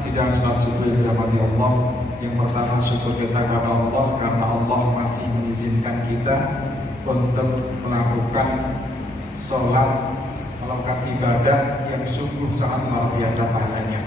Sidang salat subuh yang dirahmati Allah. Yang pertama, syukur kita kepada Allah karena Allah masih mengizinkan kita untuk melakukan sholat, melakukan ibadah yang sungguh sangat luar biasa pahalanya.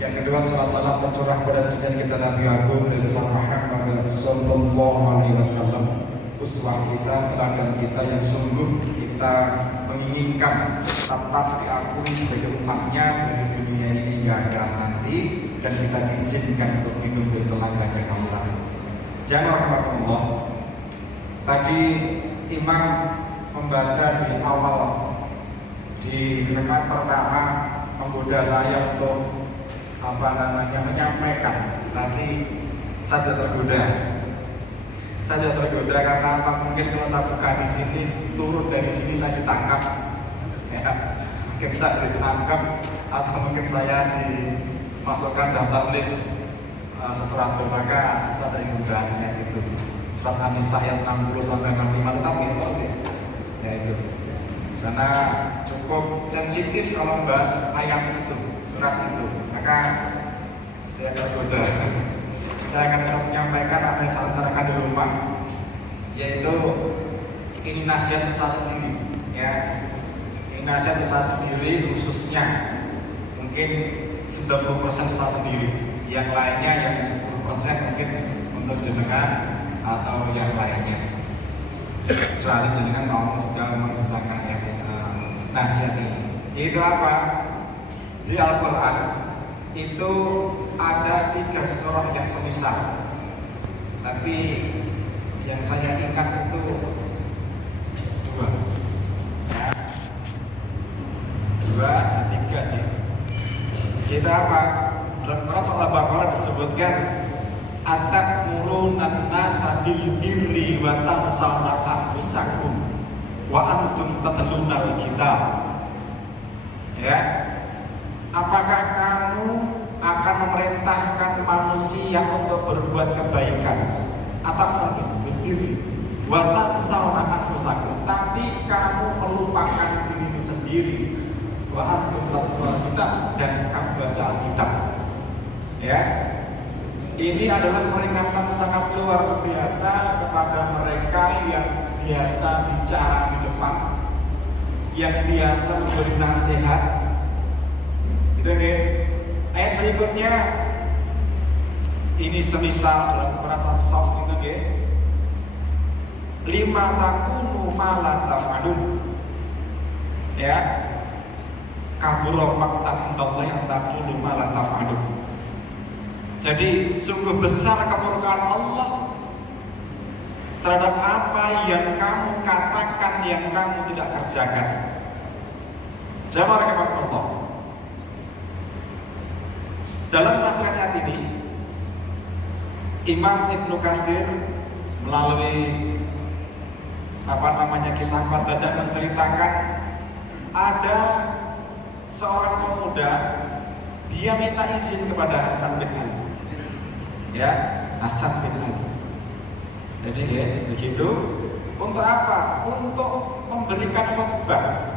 Yang kedua, salat tercurah pada tujuan kita Nabi Agung Nabi Muhammad Sallallahu Alaihi Wasallam, uswah kita, teladan kita yang sungguh kita menginginkan tetap diakui sebagai umatnya dari dunia ini hingga akhirat nanti, dan kita diizinkan untuk hidup di telaganya Allah. Jangan rahmatullah. Tadi Imam membaca di awal di rakaat pertama menggoda saya untuk menyampaikan. Nanti saya tergoda. Saya tergoda karena apa? Mungkin kalau saya buka di sini, turun dari sini saya ditangkap. Ya, mungkin kita ditangkap, atau mungkin saya dimasukkan daftar list sesuatu, maka saya dari mudahnya gitu. Surat An-Nisa ayat 60 sampai 65 tetap gitu deh. Ya itu. Sana cukup sensitif kalau membahas ayat itu, surat itu. Maka saya tergoda. Saya akan menyampaikan apa yang saya rencanakan di rumah, yaitu ini nasihat saya sendiri, ya. Ini nasihat saya sendiri khususnya, mungkin 90% saya sendiri, yang lainnya yang 10% mungkin untuk jenengan atau yang lainnya. Kecuali jenengan mau sudah menggunakan nasihat ini. Itu apa? Di Al-Quran itu ada 3 surah yang semisal, tapi yang saya ingat itu 2, ya. 2 dan 3 sih. Kita apa? Dalam Quran surah Al-Baqarah disebutkan atamuruna nasa bil birri wa tansawna anfusakum wa antum tatluna al-kitab. Ya. Apakah kamu akan memerintahkan manusia untuk berbuat kebaikan atau berdiri watak sauna anfusakum, tapi kamu melupakan dirimu sendiri, wa antum tatluna kitab, dan kamu baca Alkitab. Ya, ini adalah peringatan sangat luar biasa kepada mereka yang biasa bicara di depan, yang biasa memberi nasihat. Gitu nih. Ayat berikutnya ini semisal dalam perasaan soft itu nggih. 5 takunu malan tafadun. Ya. Kabura maqtan Allah yang takunu malan tafadun. Jadi sungguh besar kemurkaan Allah terhadap apa yang kamu katakan yang kamu tidak kerjakan. Jamaah Allah. Dalam nasihat ini, Imam Ibnu Katsir melalui kisah Qatadah menceritakan ada seorang pemuda, dia minta izin kepada Hasan bin Ali. Ya, Hasan bin Ali. Jadi ya, begitu. Untuk apa? Untuk memberikan khutbah,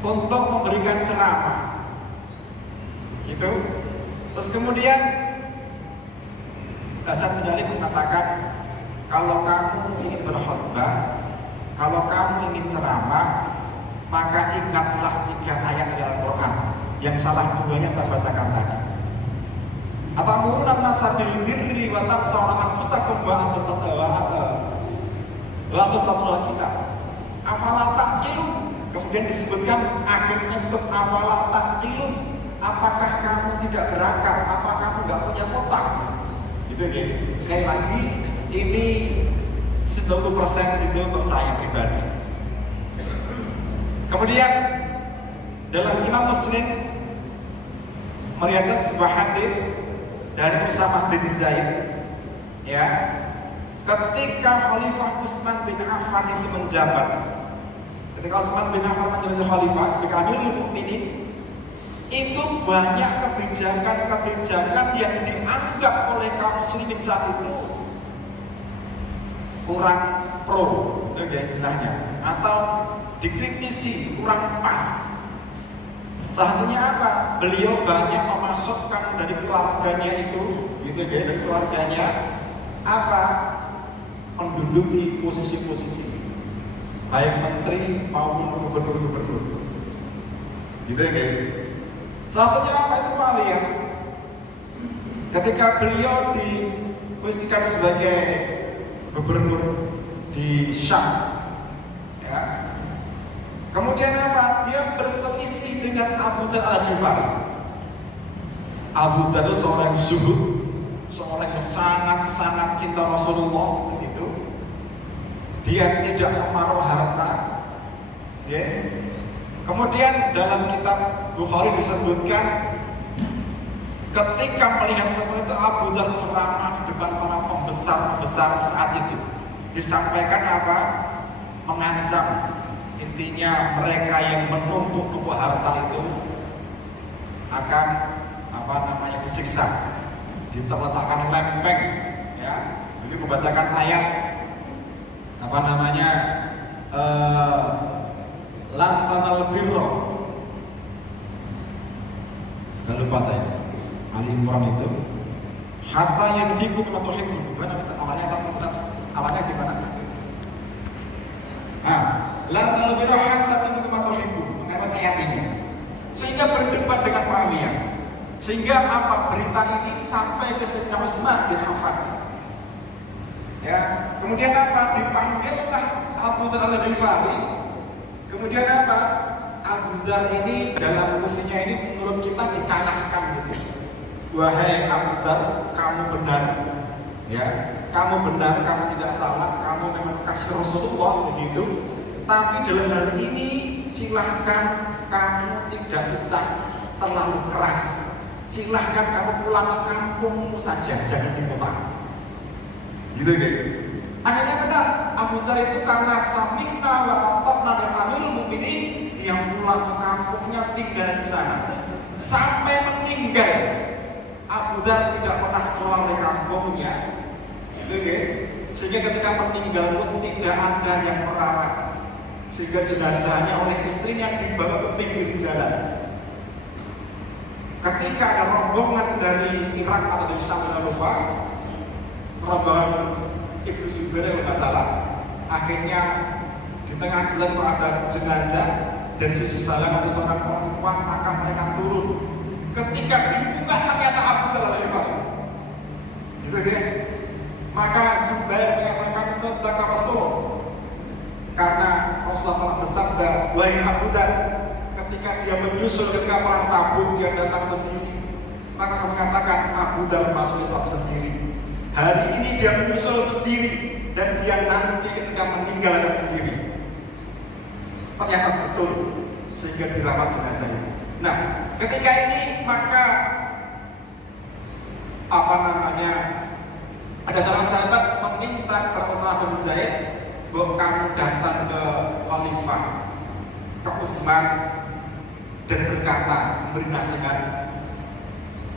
untuk memberikan ceramah. Gitu. Terus kemudian Hasan bin Ali mengatakan, kalau kamu ingin berkhutbah, kalau kamu ingin ceramah, maka ingatlah 3 ayat dari Al-Quran yang salah 2-nya saya bacakan tadi. Atamuruna nasa bil birri wa tansawna anfusakum wa antum tatluna kitab. Afala ta'qilun. Kemudian disebutkan akhirnya untuk afala ta'qilun. Apakah kamu tidak berakal? Apa kamu nggak punya otak? Gitu ya. Sekali lagi, ini 90% itu untuk saya pribadi. Kemudian dalam Imam Muslim meriwayatkan sebuah hadis dari Usamah bin Zaid, ya, ketika Khalifah Utsman bin Affan itu menjabat, ketika Utsman bin Affan menjadi khalifah sebagai Amirul Mukminin, itu banyak kebijakan-kebijakan yang dianggap oleh kaum muslimin saat itu kurang pro, itu istilahnya, atau dikritisi kurang pas. Salah satunya apa? Beliau banyak memasukkan dari keluarganya itu, gitu ya, dari keluarganya apa? Menduduki posisi-posisi, baik menteri maupun gubernur-gubernur, gitu ya. Salah satunya apa itu Muawiyah? Ketika beliau diposisikan sebagai gubernur di Syam, ya. Kemudian apa? Dia berselisih dengan Abu Dzar Al-Ghifari. Abu Dzar itu seorang yang zuhud, seorang yang sangat-sangat cinta Rasulullah, begitu. Dia tidak menaruh harta, ya. Kemudian dalam kitab Bukhari disebutkan ketika melihat seperti itu Abu Dzar ceramah di depan para pembesar saat itu, disampaikan apa? Mengancam. Intinya mereka yang menumpuk-numpuk harta itu akan disiksa, diletakkan lempeng, ya. Jadi membacakan ayat lan tanal birra. Gak lupa saya. Ali Imran itu hatta yanfiqu kama tuhibbu. Awalnya gimana? Lan tanal birra hatta yanfiqu kama tuhibbu. Mengenai ayat ini. Sehingga berdebat dengan Muawiyah. Sehingga apa? Berita ini sampai ke Sayyidina Utsman bin Affan. Ya, kemudian apa? Dipanggillah Abu Dzar Al-Ghifari. Kemudian apa? Abu Dzar ini dalam posisinya ini menurut kita dikalahkan gitu. Wahai Abu Dzar, kamu benar, ya, kamu benar, kamu tidak salah, kamu memang kasih Rasulullah begitu. Tapi dalam hal ini silahkan kamu tidak usah terlalu keras. Silahkan kamu pulang ke kampungmu saja, jangan di kota. Gitu gitu. Akhirnya benar, Abu Dzar itu karena samina wa ataqna dan Amirul Mukminin, dia pulang ke kampungnya, tinggal di sana sampai meninggal. Abu Dzar tidak pernah keluar dari kampungnya, gitu ya. Sehingga ketika meninggal pun tidak ada yang merawat, sehingga jenazahnya oleh istrinya dibawa ke pinggir jalan. Ketika ada rombongan dari Irak atau dari Syam, lupa, rombongan Ibnu Zubair yang nggak salah, akhirnya di tengah jalan ada jenazah dan sisi salam ada seorang perempuan, maka mereka turun. Ketika dibuka ternyata Abu Dzar Al-Ghifari, gitu dia. Maka Zubair mengatakan tentang Rasul, karena Rasulullah telah bersabda, wahai Abu Dzar, ketika dia menyusul ke perang Tabuk, dia datang sendiri. Maka saya mengatakan Abu Dzar masuk Islam sendiri. Hari ini dia menyusul sendiri dan dia nanti ketika meninggal akan sendiri. Ternyata betul, sehingga dirawat jenazahnya. Nah, ketika ini maka ada seorang sahabat meminta kepada Utsman bin Zaid bahwa kamu datang ke Khalifah, ke Utsman, dan berkata, memberi nasihat,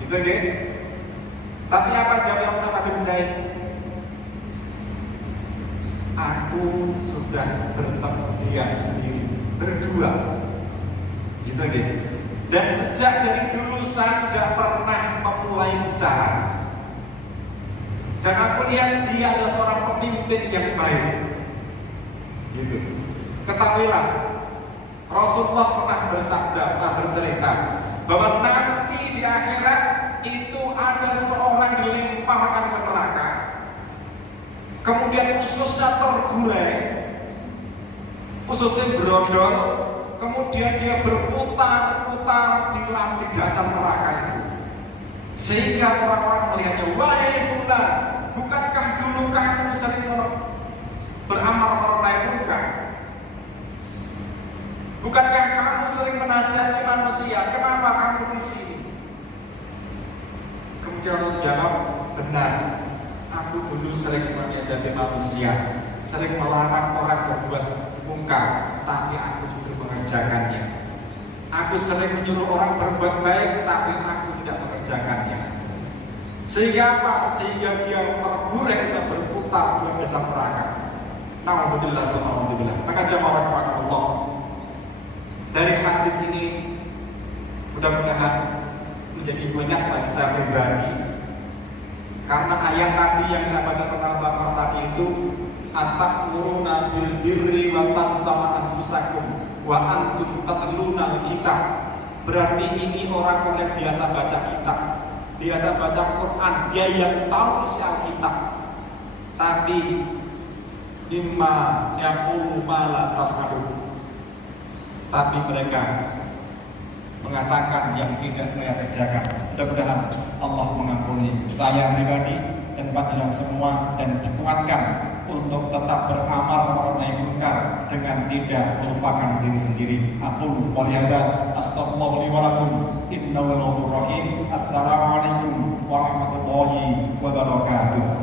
gitu ya. Tapi apa jawab Utsman bin Zaid? Aku sudah bertemu dia sendiri, berdua, gitu ya. Dan sejak dari dulu saya tidak pernah memulai bicara. Dan aku lihat dia adalah seorang pemimpin yang baik, gitu. Ketahuilah, Rasulullah pernah bersabda, pernah bercerita bahwa nanti di akhirat itu ada seorang dilemparkan ke neraka, kemudian ususnya terburai, ususnya berondol, kemudian dia berputar-putar di dasar neraka itu, sehingga orang-orang melihatnya, wahai fulan, bukankah dulu kamu sering beramal naik munkar? Bukankah kamu sering menasihati manusia? Kenapa kamu di sini? Kemudian Allah jawab, benar. Aku dulu sering menasihati manusia, sering melarang orang berbuat munkar, tapi aku justru mengerjakannya. Aku sering menyuruh orang berbuat baik, tapi aku tidak mengerjakannya. Sehingga apa? Sehingga dia terburai dan berputar di dasar neraka. Alhamdulillah, alhamdulillah. Maka jamaah rahmatullah, dari hadis ini Mudah-mudahan menjadi pengingat bagi saya pribadi, karena ayat tadi yang saya baca pertama tadi itu atamuruna bil birri wa tansawna anfusakum wa antum tatluna kitab. Berarti ini orang-orang yang biasa baca kitab, biasa baca Quran, dia yang tahu isi Alkitab, tapi mimma yaqulu ma la taf'alun, tapi mereka mengatakan yang tidak mereka kerjakan. Mudah-mudahan Allah mengampuni saya pribadi dan panjenengan semua, dan dikuatkan untuk tetap beramal nahi munkar dengan tidak melupakan diri sendiri. Aqulu qouli hadza astaghfirullaha li wa lakum innahu ghafurur rahim. Assalamualaikum warahmatullahi wabarakatuh.